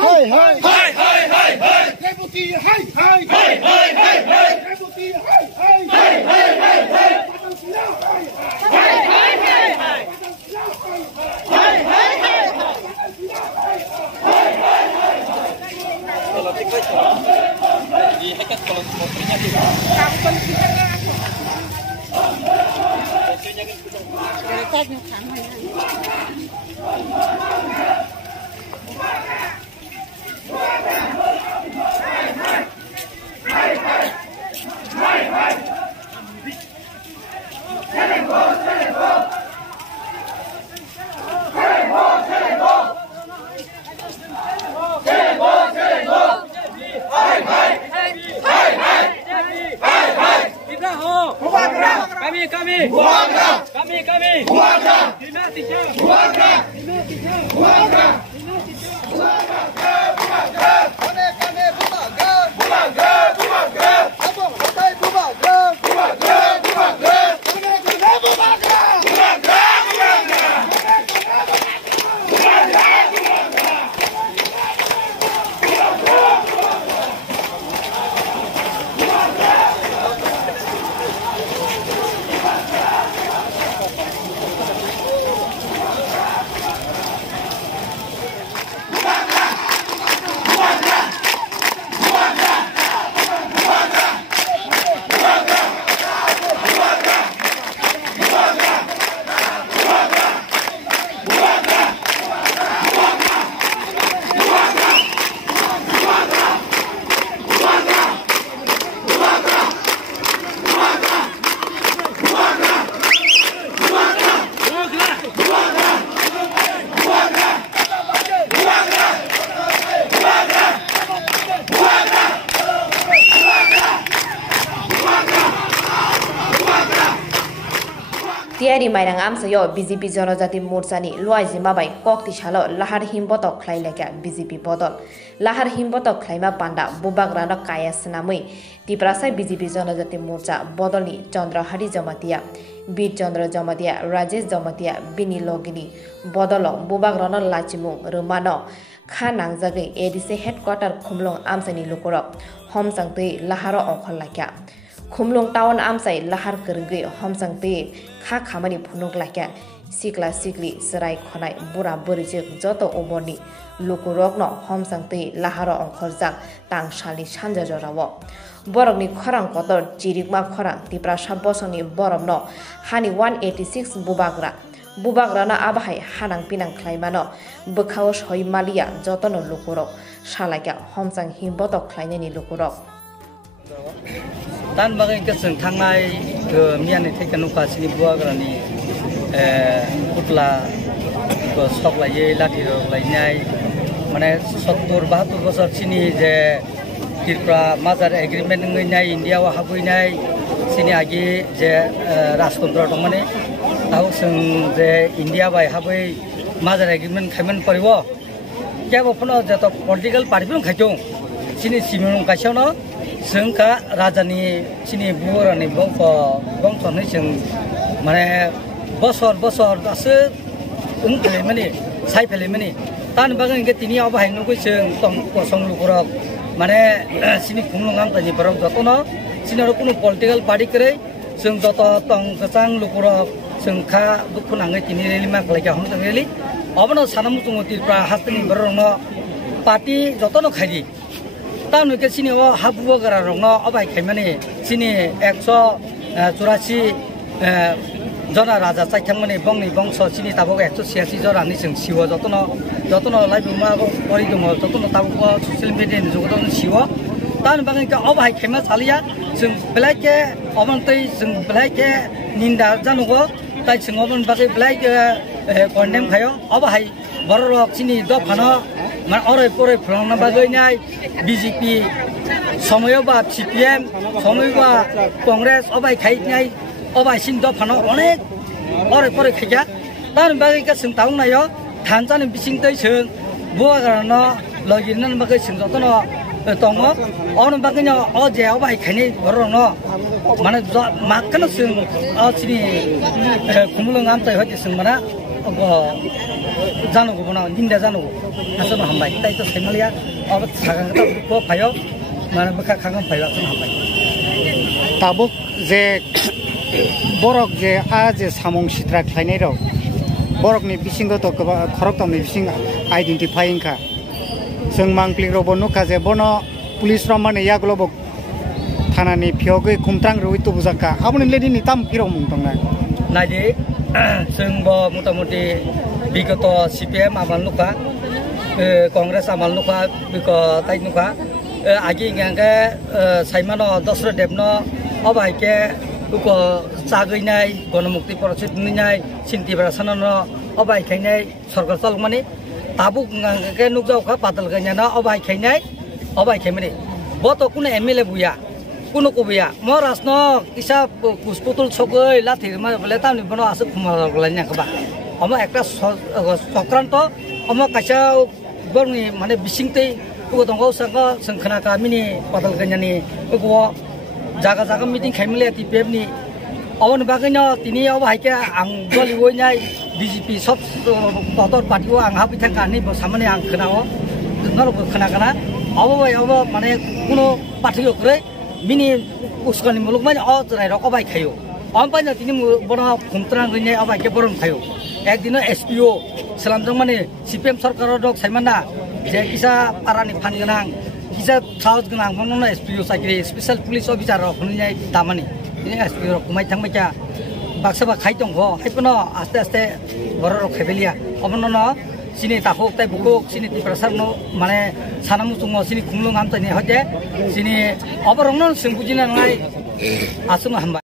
hai hai hai hai hai hai deputy hai hai hai hai hai hai deputy hai hai hai hai hai hai Pancasila hai hai hai hai hai Pancasila hai hai hai hai kalau tikoi di hakat kalau motornya di kapan kita Tanya sama ya. kami Indonesia Tiari mairang am sayo BJP Janajati Morcha ni luai jima bai kok ti salo lahar himbotok khlai leka BJP bodol lahar himbotok khlaima panda bubak rana kaya senamui tiprasai BJP Janajati Morcha bodol ni Chandrahari Jamatia Bir Chandra Jamatia Rajesh Jamatia Bini Logini bodolo bubak rana lachimu rumano khanang jagi ADC headquarter khumlong amsani lukorok homsangtei laharo ongkhol lakya Khumlung town amsai lahar kerengge homsangte kha khamani phunuk lakya sikla sikli serai khonai bura burijek joto oborni lukurokno homsangte laharo ongkhorjak tangshali sanja jorawo borokni khorang kotor chirikma khorang tipra sabbosoni boromno hani 186 bubagrana abahai hanang pinang khlaimano bukhawo soi malia jotono lukurok salakya homsang himbotok khlainani lukurok Dan bagai keseng tangai ke mian itu kan ukas ini buah kerani putla ke stok lagi lagi lainnya mana sektor bahatur besar sini je kirpa mazar agreement ngai India wah habui nai sini lagi je raskontrol dong mana tahu seng je India wah habui mazar agreement kaiman periwo क्या वो अपना जब political party में खाचों sini simun kasiono sengka rajani sini buarani bongko ni seng mana bosor ase ungkele mani sai pele mani tan bagan ke tini apa hengu ku seng tong kosong lukurok mana sini kumlongam tani barang jotono sini ro kuno political party kere seng joto tong kesang lukurok sengka dukunangai tini relima kalai hong tang reli abano sanam tungutir pra hastani barono party jotono khaji Tahun ke sini wah habu gara rongno abai kemana sini 184 jona raja cai thangmani bongni bongso sini tabok 186 jona ni sing siwa jotono live ma ori dong jotono tabok social media ni jotono siwa tahun bangai ke abai kema salia sing belake omantei sing belake ninda janugo tai sing omon bagai belake condemn khayo abai borok sini do phano man orai pore phlongna bagai nai BJP সময় বা CPM সময় বা কংগ্রেস অবাই খাই নাই অবাই সিন্ধ ফানো অনেক অরে পরে খাইয়া তার বাকি কা সিং তাউং নাयो থানজানি বিসিং তৈ সিং বুয়া গারन লগিনন বাকি সিং যতন দङ অন বাকি ন অ যে অবাই খাইনি বरन মানে মাকন সিং অ সিনি খুমলং আম তৈ হতে সিং মানা जानांगौ बना निंदा जानांगौ आसन हामबाय ताई तो सेमालिया अब सागां को फायो माने बखा खागां फायो आसन हामबाय ताबुक जे बरक जे आ जे सामं सित्रा खायनाय रौ बरकनि बिसिंगो तो गोबां खरक तमनि बिसिं आइडेन्टिफाइं का जों मांप्लिक रबो नुखा जे बनो पुलिस रमाने यागलबो थानानि फियगै खुमत्रां रुइ तो बुजाका आबनि लेदिनि ताम फिरौ मुंतंना नायदि जों बो मतामति बिगत सीपीएम आमाल नुखा कांग्रेस आमाल नुखा बिको ताइ नुखा आगि गांगे साइमानो दसर देबनो अबाइके उको चागैनाय गणमुक्ति परिषद निनाय सिन्तिब्रा साननो अबाइखायनाय सरकार चलमाने ताबुक गांगे नुकजावखा पातल गायना अबाइखायनाय अबाइखायमाने बतो कुनो एमएलए बुया कुनो कबिया म रासनो किसा पुष्पतुल छगै लाथि मा बले तामनि बनो आसु खुमालायना खबा अमा एकटा सक्रान्त अमा कासा बरनि माने बिसिंतै उगो दंगौ संगा संखना गामिनि पातल गायनानि उगो जागा जागा मिटिं खायमले टिपिएफनि अवन बागैनो तिनि अबाइके आं गलि वइनाय बीजेपी सब पदर पार्टीओ आं हाबिथा कानि सामने आं खोनाओ नरबो खोनागाना अब माने कुनो पार्टी ओख्रै मिनि उसकानि मुलुग माने अ जराय रकबाय खायो अमपाय न तिनि बना खुमत्रां गइनाय अबाइके बरन खायो एकदिन एसपीओ सलामजों माने सीपीएम सरकार दक साइमाना जे किसा पारानि फान गोनां किसा साउथ गोनां मननो एसपीओ साइक्रि स्पेशल पुलिस अफिसार रखनिनाय दामानि ini aspiro kumai tang baca baksa bak khai tong ho haipono aste aste borok khebelia omono sini tahok tai bukuk sini tiprasar no mane sanamu tungo sini khumlung am tani hoje sini oborong no sembujina ngai asung hamba